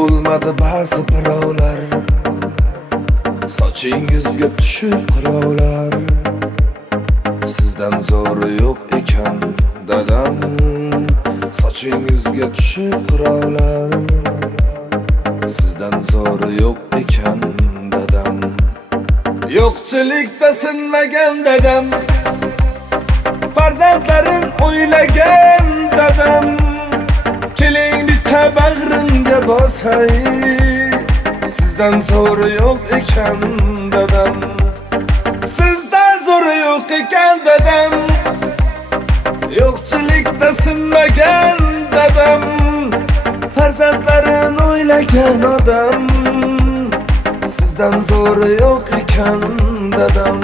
bo'lmadi ba'zi birovlar, sochingizga tushib qirovlar. Sizdan zo'ri yo'q ekan dadam, sochingizga tushib qirovlar. Sizdan zo'ri yo'q ekan dadam. Yo'qchilikda sinmagan dadam, farzandlarin o'ylagan dadam. Keling bitta bag'rimga bosay, sizdan zo'ri yo'q ekan dadam. Sizdan zo'ri yo'q ekan dadam. Yo'qchilikda sinmagan dadam, farzandlarin o'ylagan odam. Sizdan zo'ri yo'q ekan dadam.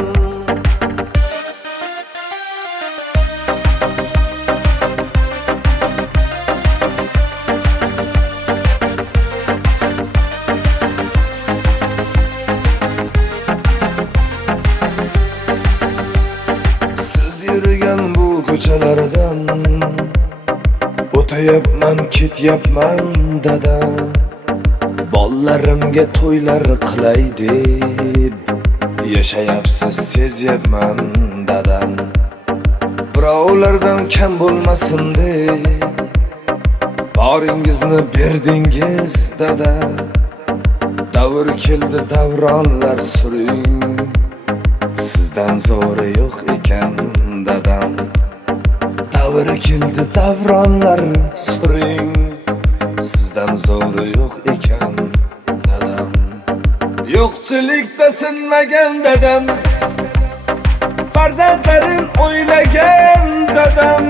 Yürüyen bu ko'chalardan o'tayapman, ketyapman dada. Bollarimga to'ylar qilay deb yashayapsiz, sezyapman dadam. Birovlardan kam bo'lmasin deb boringizni berdingiz dada. Davr keldi, davronlar suring, sizdan zo'ri yo'q ekan dadam. Davr keldi, davronlar suring, sizdan zo'ri yo'q ekan dadam. Yo'qchilikda sinmagan dadam, farzandlarin o'ylagan dadam.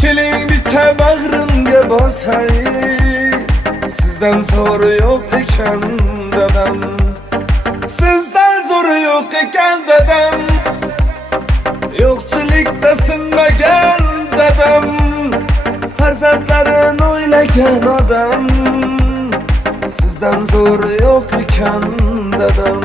Keling bitta bag'rimga bosay, sizdan zo'ri yo'q ekan dadam. Sizdan zo'ri yo'q ekan dadam. Yo'qchilikda sinmagan dadam, farzandlarin o'ylagan odam. Sizdan zo'ri yo'q ekan dadam.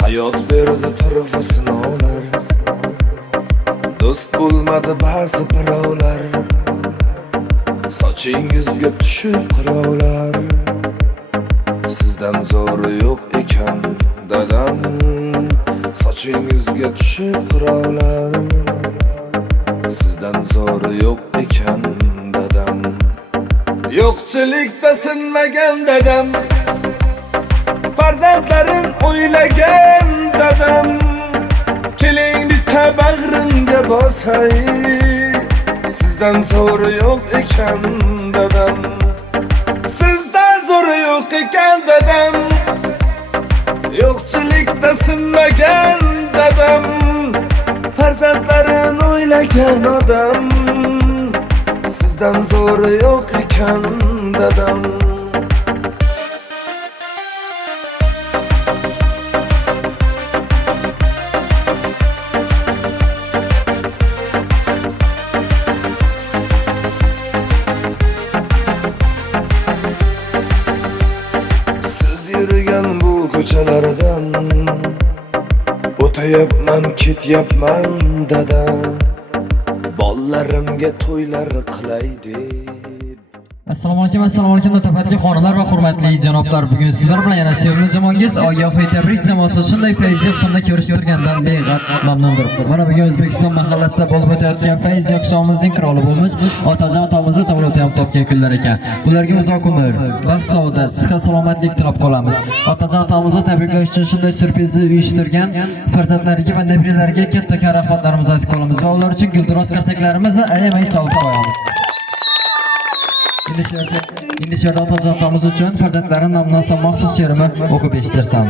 Hayot berdi turfa sinovlar, do'st bo'lmadi ba'zi birovlar. Sochingizga tushib qirovlar, sizdan zo'ri yo'q ekan dadam. Sochingizga tushib qirovlar, sizdan zo'ri yo'q ekan dadam. Yo'qchilikda sinmagan dadam, farzandlarin o'ylagan dadam. Keling bitta bag'rimga bosay, sizdan zo'ri yo'q ekan dadam. Sizdan zo'ri yo'q ekan dadam. Yo'qchilikda sinmagan dadam, farzandlarin o'ylagan odam. Sizdan zo'ri yo'q ekan dadam. Yürüyen bu ko'chalardan o'tayapman, ketyapman dada. Bollarimga to'ylar qilay deb. Assalomu alaykum notafadli xonalar va hurmatli janoblar. Bugun sizlar bilan yana sevimli jamoangiz Ogohiy tabrik jamoasi shunday fayz yo'qshanda ko'rishib turgandan beg'at mamnundir. Mana bugun O'zbekiston mahallasida bo'lib o'tayotgan fayz yo'qshomizning qiroli bo'lmish otajon otamizni tavallud topgan kunlar ekan. Ularga uzoq umr, baxt, saodat, sihat, salomatlik tilab qolamiz. Otajon otamizni tabriklash uchun shunday syurprizni uyushtirgan farzandlariga va nabiralariga katta rahmatlarimizni aytib qolamiz va ular uchun guldiroz qartaklarimizni ayamay chalib qo'yamiz. Endi she'rda otajon otamiz uchun farzandlari nomidan maxsus she'rimi o'qib eshittirsam.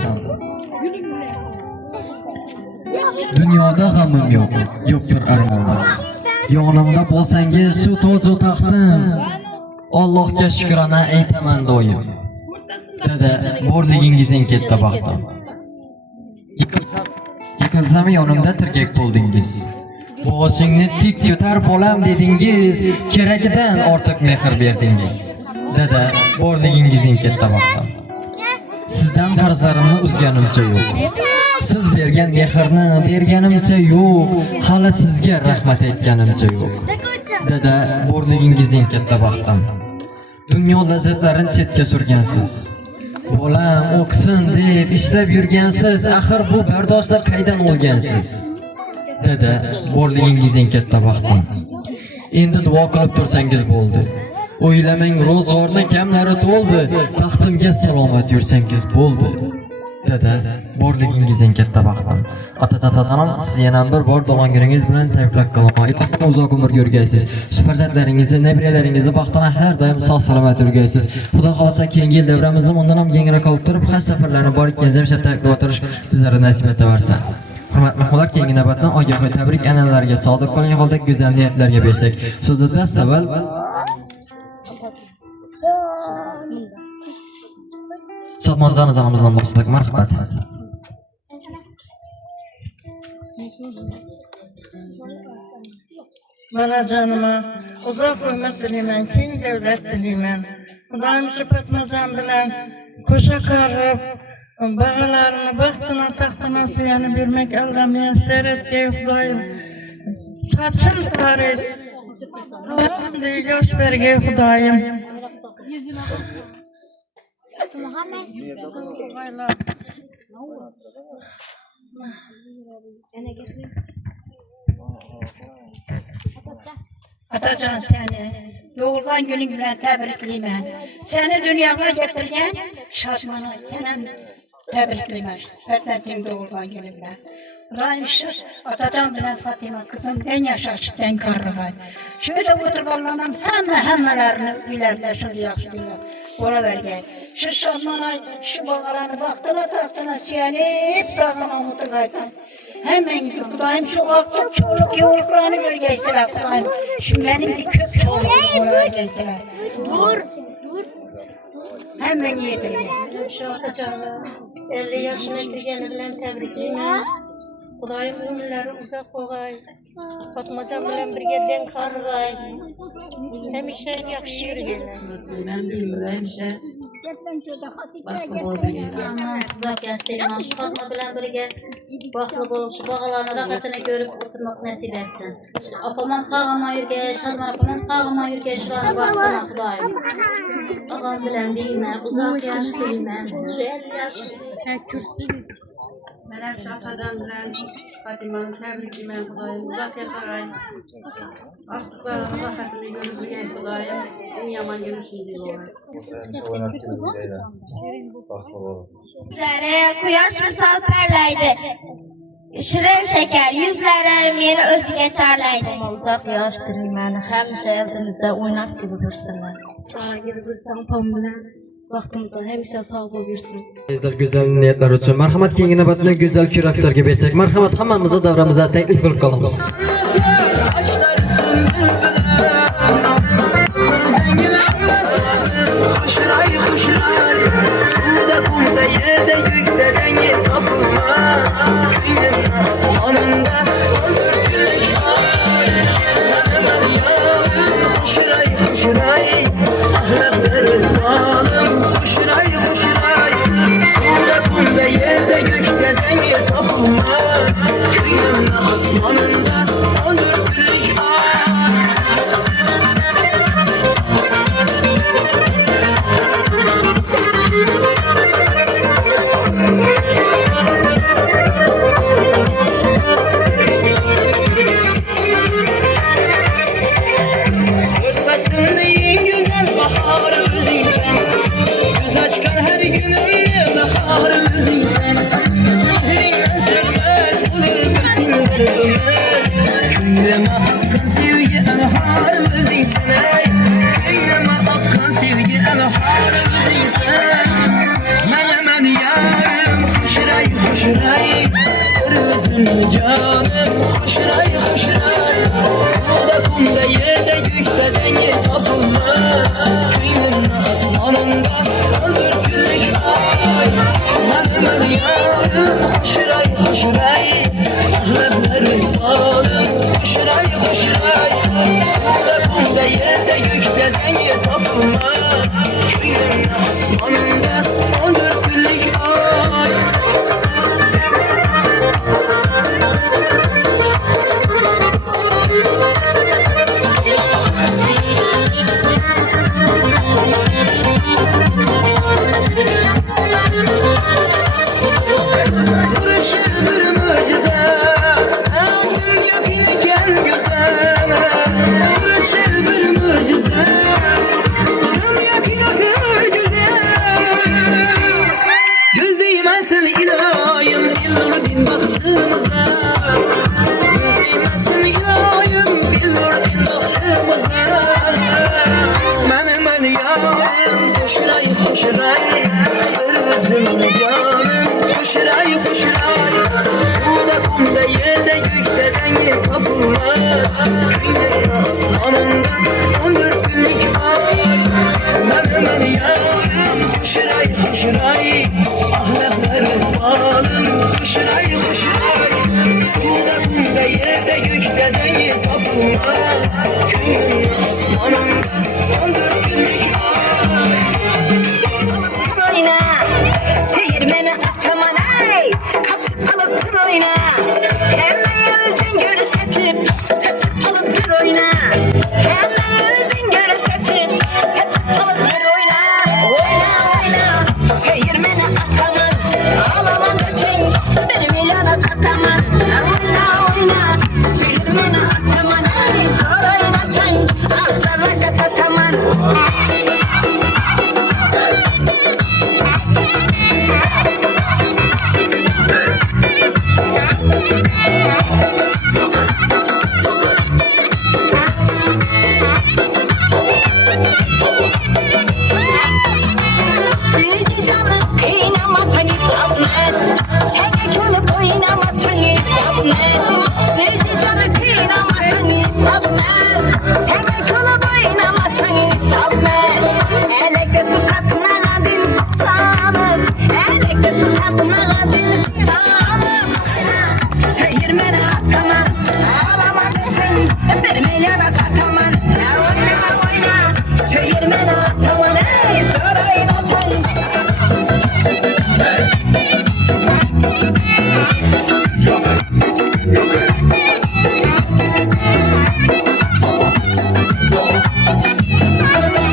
Dunyoda g'amim yo'q, yo'qdir armonim. Yonimda bo'lsangiz shu to'j taxtim. Allohga shukrona aytaman doim. Dada, borligingizning katta baxti. Yiqilsam yonimda tirgak bo'ldingiz. Boshingni tik ko'tar bolam dedingiz, keragidan ortiq mehr berdingiz. Dada, borligingizning katta baxti. Sizdan qarzlarimni uzganimcha yo'q. Siz bergan mehrni berganimcha yo'q. Hali sizga rahmat aytganimcha yo'q. Dada, borligingizning katta baxti. Dunyo lazzatlarini chetga surgansiz. Bolam o'qisin deb ishlab yurgansiz, axir bu bardoshlar qaydan olgansiz? Dada, borligingizning katta baxti. Endi duo qilib tursangiz bo'ldi. O'ylamang, ro'zg'orni kamlari to'ldi. Baxtimga salomat yursangiz bo'ldi. Dada, borligingizning katta baxti. Ota-otajonim, siz yana bir bor tug'ilgan kuningiz bilan tabriklab qolaman. Uzoq umr ko'rgaysiz. Shu farzandlaringizni, nabiralaringizni baxtini har doim sog' salomat yurgaysiz. Xudo xolasa keyingi yil davramizni undan ham yangroq olib turib, haj safarlarini borib kelgan shart tabriklab o'tirish bizlarga nasib etaversin. Hurmatli mehmonlar, keyingi navbatni ogoh tabrik an'analariga sodiq qolgan holda go'zal niyatlarga bersak. So'zni dastavval Sotmonjon onamizdan boshliq marhamat. Balacanıma uzak ömür dilemen, keng devlet dilemen. Xudoyim shu Fatmajon bilan ko'sha qarib, bag'alarini baxtına taxtına suyanib yurmak aldamayan seretgay Xudoyim. Sochim tarik, tavamda yosh bergay Xudoyim. Atacan seni doğulgan günün bilen tebrikliyim. Seni dünyaya getirgen şadmanı senin tebrikliyim. Ferdentin doğulgan günü bilen. Rahimşir Atacan bilen Fatima kızım en yaşaşıkten karrıgay. Şöyle oturup Allah'ın hemmelerini bilerler, şimdi yaxşı biler. Ola vergey. Şu şadmana, şu bağaranı baktına tahtına siyanip sağına oturgaysan. Hemen Xudoyim şu aklık çoğuluk yoğuluklarını görgeysiler Xudoyim. Şu benim bir kök yoğuluklarını görgeysiler. Dur. Hemen yedirgey. Şu Atacan'ı 50 yaşına girgeni bilen tebrikliyim. Xudoyim ömürleri uzak olay. Fatmajon bilan birga den qarg'ay. Hamisha yaxshi yurganlar. Ben deyim, hemşe. Baklı bo'lgan. Uzoq yashayman. Fatma bilan birga baxtli bo'lib, shu bog'larni rag'atini ko'rib o'tirmoq nasib etsin. Opamam sog'inmay yurgay, Shadmon opamam sog'inmay yurgay, shularni baxtini Xudoyim. Og'am bilan deyman, uzoq yashayman. Shu 50 yosh Benim şu Atacan bilen Fatima'nın tebrikliyim Xudoyim. Uzak yaşayın. Aktıklarını rahatını görüp Xudoyim. En yaman görüşün diye olay. Yüzlere quyosh misol parlaydi. Shirin shakar yuzlari meni o'ziga chorlaydi. Uzoq yosh dilayman, hamisha eldimizda o'ynab gibi bo'lsinlar. Shunga bilsam opam bilan vaqtimizda hamisha sog' bo'lib yursin. Sizlar go'zal niyatlar uchun marhamat, keyingi navbatni go'zal kuyraklarga bersak. Marhamat, hammamizni davramizga taklif qilib qolamiz. Kıyımda asmanında Öldür küllük ay Mənim yarım Hoşuray hoşuray Ahlemlerim balım Hoşuray hoşuray Suda kumda yerde gökte denge tapılmaz Kıyımda asmanında Öldür küllük ay Barışır bir mucize Ağzım yakınken güzel Barışır bir mucize Ağzım yakınken güzel Gözleyemezsin ilahim Bildir din baktığımıza Gözleyemezsin ilahim Bildir din baktığımıza Mənim yarim Hoşuray hoşuray Bir özümün yarım Hoşuray hoşuray Suda kumda yerde gökte denge tapılmaz Kıyımda asmanında 14 günlük ay Mənim yarım Hoşuray hoşuray Ahlemlerim balım Hoşuray hoşuray Suda kumda yerde gökte denge tapılmaz Kıyımda asmanında 14 günlük ay oyna Çevirmeni ataman ay Kapçı alıp dur oyna Hemen yüzün görü seçip alıp dur oyna Hemen yüzün görü seçip alıp dur oyna Oyna oyna Çevirmeni ataman Ağlaman desin Benim ilana sataman Oyna oyna Çevirmeni ataman ay Zor oyna sen Ağzarlaka sataman Sütü canı kıynamasan isabmez Çene könüp oynamasan isabmez Sütü canı kıynamasan isabmez Çene könüp oynamasan isabmez Elekte su katına adın sağlık Elekte su katına adın sağlık Çevirmeni ataman Ağlama desin Bir milyona sataman Oyna oyna Çevirmeni ataman Ey zor oyna sen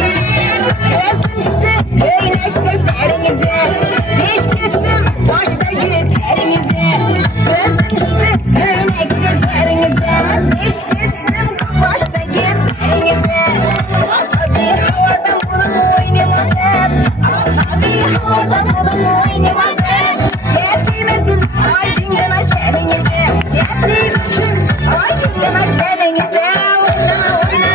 Gözüm işte göynekte serinize Hiç gittim boştaki terinize Gözüm işte göynekte serinize Hiç gittim boştaki terinize Tabii havada bunun oynamadım Tabii havada bunun oynamadım Yetmesin aydınlığına şerinize Yetmesin aydınlığına şerinize Oyna oyna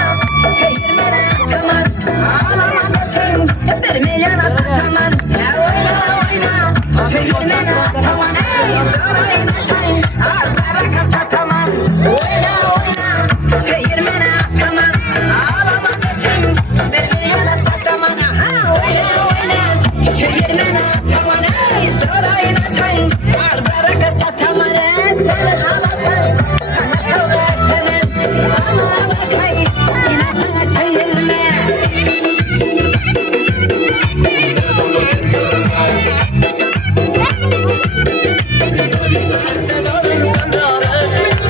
Çevirmene ataman Ağlama desin Bir milyona sataman Oyna oyna Çevirmene ataman Ey zor oyna sen Arzara sataman Oyna oyna Çevirmene ataman Ağlama desin Bir milyona sataman Oyna oyna Çevirmene ataman Ey zor oyna sen Arzara sataman Sen alasan Sana söyletemem Bana bakay Yine sana çevirme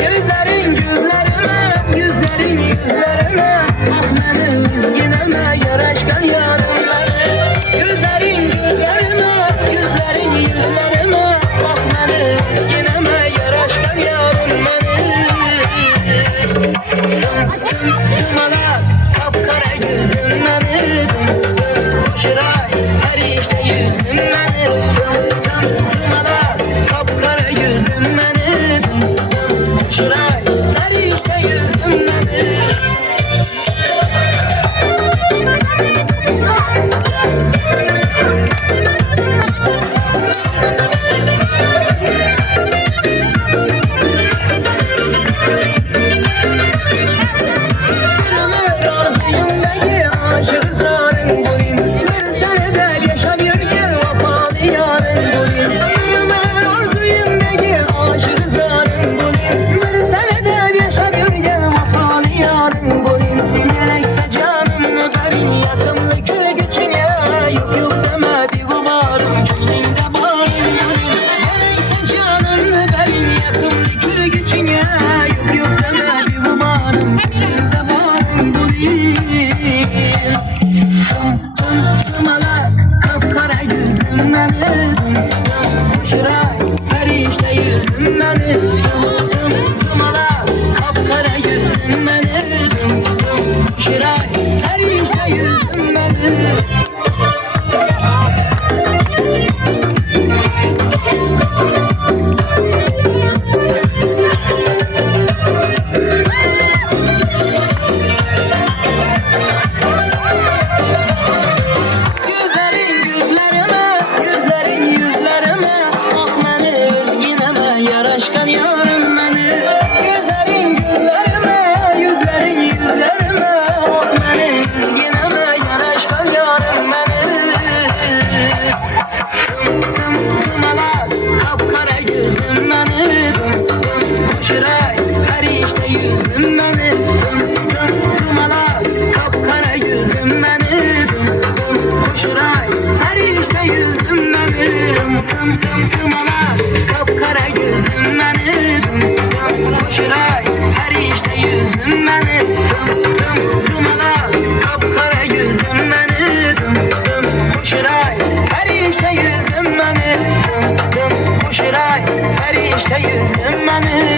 Gözlerin gözlerime, yüzlerin yüzlerime Ah benim üzgüneme, yaraşkan yarınları Gözlerin gözlerime, yüzlerin yüzlerime Ah benim üzgüneme, yaraşkan yarınları Tımalar, kapkara gözlüm benim Hoşuray, her işte yüzüm benim Tımalar, kapkara gözlüm benim Hoşuray, her işte yüzüm benim Ömür arzuyumdaki aşık perişte yüzdüm beni